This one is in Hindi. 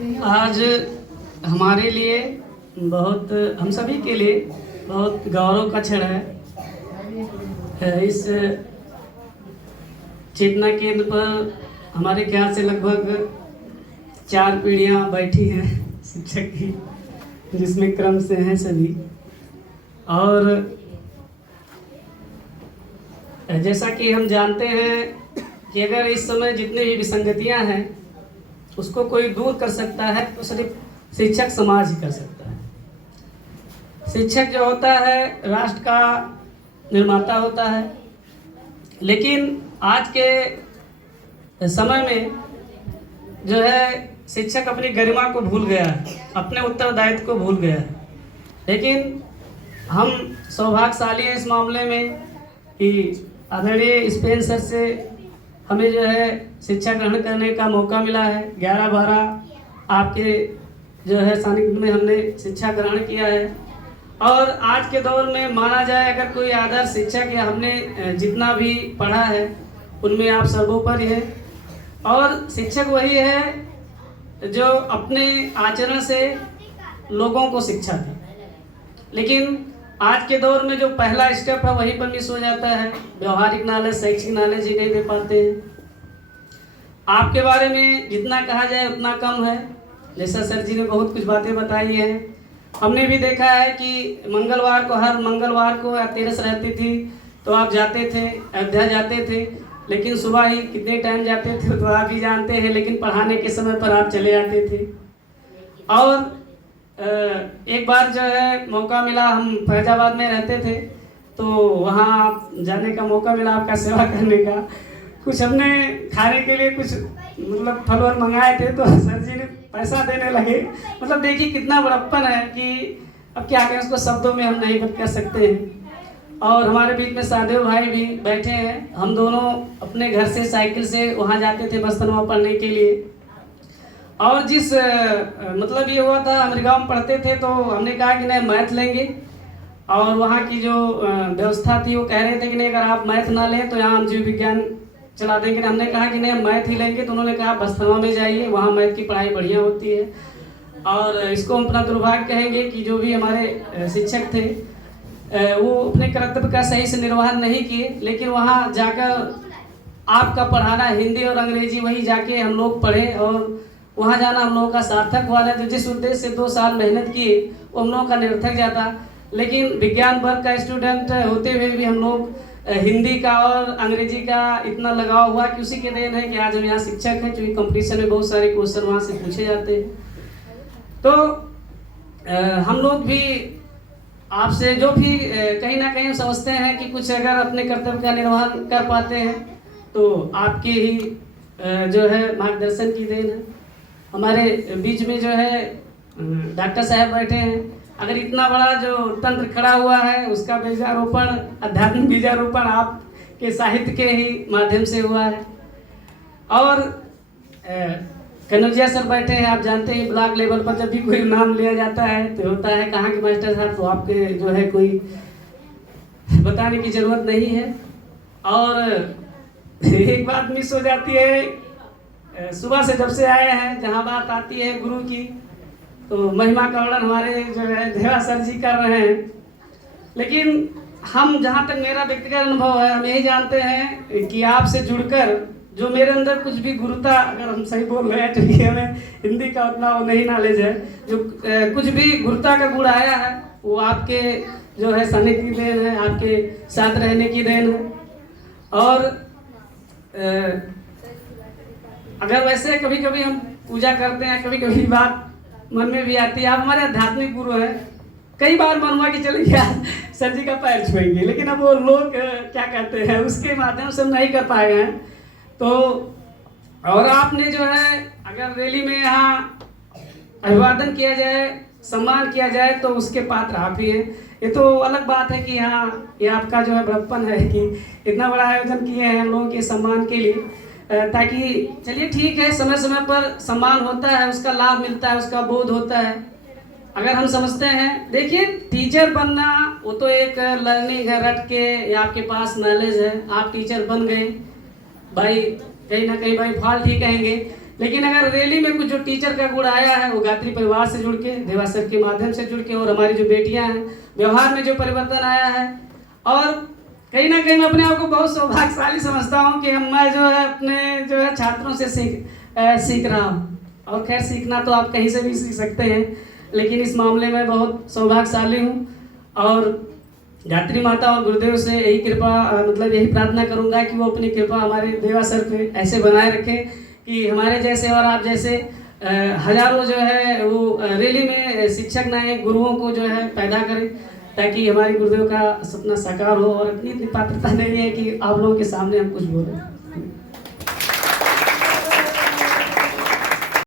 आज हमारे लिए बहुत, हम सभी के लिए बहुत गौरव का क्षण है। इस चेतना केंद्र पर हमारे ख्याल से लगभग 4 पीढ़ियां बैठी हैं शिक्षक की, जिसमें क्रम से हैं सभी। और जैसा कि हम जानते हैं कि अगर इस समय जितनी भी विसंगतियां हैं उसको कोई दूर कर सकता है तो सिर्फ शिक्षक समाज ही कर सकता है। शिक्षक जो होता है राष्ट्र का निर्माता होता है, लेकिन आज के समय में जो है शिक्षक अपनी गरिमा को भूल गया है, अपने उत्तरदायित्व को भूल गया है। लेकिन हम सौभाग्यशाली हैं इस मामले में कि आदरणीय स्पेंसर से हमें जो है शिक्षा ग्रहण करने का मौका मिला है। 11-12 आपके जो है सानिध्य में हमने शिक्षा ग्रहण किया है। और आज के दौर में माना जाए अगर कोई आदर्श शिक्षक या हमने जितना भी पढ़ा है उनमें आप सर्वोपरि है। और शिक्षक वही है जो अपने आचरण से लोगों को शिक्षा दे। लेकिन आज के दौर में जो पहला स्टेप है वहीं पर मिस हो जाता है। व्यवहारिक नॉलेज, शैक्षिक नॉलेज ही नहीं दे पाते हैं। आपके बारे में जितना कहा जाए उतना कम है। जैसा सर जी ने बहुत कुछ बातें बताई हैं, हमने भी देखा है कि मंगलवार को, हर मंगलवार को तेरस रहती थी तो आप जाते थे, अयोध्या जाते थे। लेकिन सुबह ही कितने टाइम जाते थे तो आप ही जानते हैं, लेकिन पढ़ाने के समय पर आप चले जाते थे। और एक बार जो है मौका मिला, हम फैजाबाद में रहते थे तो वहाँ जाने का मौका मिला आपका सेवा करने का। कुछ हमने खाने के लिए कुछ मतलब फल वल मंगाए थे तो सर जी ने पैसा देने लगे। मतलब देखिए कितना बड़प्पन है कि अब क्या कहें, उसको शब्दों में हम नहीं व्यक्त कर सकते हैं। और हमारे बीच में सादेव भाई भी बैठे हैं। हम दोनों अपने घर से साइकिल से वहाँ जाते थे बस्तनवा पढ़ने के लिए। और जिस मतलब ये हुआ था, अमेरिका में पढ़ते थे तो हमने कहा कि नहीं मैथ लेंगे। और वहाँ की जो व्यवस्था थी वो कह रहे थे कि नहीं अगर आप मैथ ना लें तो यहाँ हम जीव विज्ञान चला देंगे। हमने कहा कि नहीं हम मैथ ही लेंगे। तो उन्होंने कहा बस्तनवा में जाइए, वहाँ मैथ की पढ़ाई बढ़िया होती है। और इसको हम अपना दुर्भाग्य कहेंगे कि जो भी हमारे शिक्षक थे वो अपने कर्तव्य का सही से निर्वहन नहीं किए। लेकिन वहाँ जाकर आपका पढ़ाना हिंदी और अंग्रेजी वही जाके हम लोग पढ़े और वहाँ जाना हम लोगों का सार्थक हुआ है। जो जिस उद्देश्य से 2 साल मेहनत किए वो हम लोगों का निरर्थक जाता। लेकिन विज्ञान वर्ग का स्टूडेंट होते हुए भी हम लोग हिंदी का और अंग्रेजी का इतना लगाव हुआ कि उसी के देन है कि आज हम यहाँ शिक्षक हैं। क्योंकि कंपटीशन में बहुत सारे क्वेश्चन वहाँ से पूछे जाते हैं। तो हम लोग भी आपसे जो भी कहीं ना कहीं समझते हैं कि कुछ अगर अपने कर्तव्य का निर्वहन कर पाते हैं तो आपके ही जो है मार्गदर्शन की देन है। हमारे बीच में जो है डॉक्टर साहब बैठे हैं। अगर इतना बड़ा जो तंत्र खड़ा हुआ है उसका बीजारोपण, आध्यात्मिक बीजारोपण आपके साहित्य के ही माध्यम से हुआ है। और कनौजिया सर बैठे हैं। आप जानते हैं ब्लॉक लेवल पर जब भी कोई नाम लिया जाता है तो होता है कहाँ के मास्टर साहब, तो आपके जो है कोई बताने की जरूरत नहीं है। और एक बात मिस हो जाती है, सुबह से जब से आए हैं जहाँ बात आती है गुरु की तो महिमा का वर्णन हमारे जो है देवा सर जी कर रहे हैं। लेकिन हम जहाँ तक मेरा व्यक्तिगत अनुभव है, हम यही जानते हैं कि आपसे जुड़कर जो मेरे अंदर कुछ भी गुरुता, अगर हम सही बोल रहे हैं तो ये हमें हिंदी का उतना वो नहीं नॉलेज है, जो कुछ भी गुरुता का गुण आया है वो आपके जो है सानिध्य की देन है, आपके साथ रहने की देन है। और अगर वैसे कभी कभी हम पूजा करते हैं, कभी कभी बात मन में भी आती है, आप हमारे आध्यात्मिक गुरु हैं। कई बार मन हुआ कि चले गया सर जी का पैर छुएंगे, लेकिन अब वो लोग क्या कहते हैं उसके माध्यम से हम नहीं कर पाए हैं। तो और आपने जो है अगर रैली में यहाँ अभिवादन किया जाए, सम्मान किया जाए तो उसके पात्र आप ही हैं। ये तो अलग बात है कि हाँ ये आपका जो है बड़प्पन है कि इतना बड़ा आयोजन किए हैं हम लोगों के सम्मान के लिए, ताकि चलिए ठीक है समय समय पर सम्मान होता है, उसका लाभ मिलता है, उसका बोध होता है। अगर हम समझते हैं, देखिए टीचर बनना वो तो एक लर्निंग है, रट के या आपके पास नॉलेज है, आप टीचर बन गए भाई, कहीं ना कहीं भाई फॉल्ट ही कहेंगे लेकिन अगर रैली में कुछ जो टीचर का गुण आया है वो गायत्री परिवार से जुड़ के, देवा सर के माध्यम से जुड़ के, और हमारी जो बेटियां हैं व्यवहार में जो परिवर्तन आया है, और कहीं ना कहीं मैं अपने आप को बहुत सौभाग्यशाली समझता हूँ कि मैं जो है अपने जो है छात्रों से सीख रहा हूँ। और खैर सीखना तो आप कहीं से भी सीख सकते हैं, लेकिन इस मामले में बहुत सौभाग्यशाली हूँ। और गायत्री माता और गुरुदेव से यही कृपा मतलब यही प्रार्थना करूँगा कि वो अपनी कृपा हमारे देवा सर पे ऐसे बनाए रखें कि हमारे जैसे और आप जैसे हजारों जो है वो रैली में शिक्षक नए गुरुओं को जो है पैदा करें, ताकि हमारे गुरुदेव का सपना साकार हो। और इतनी पात्रता नहीं है कि आप लोगों के सामने हम कुछ बोलें।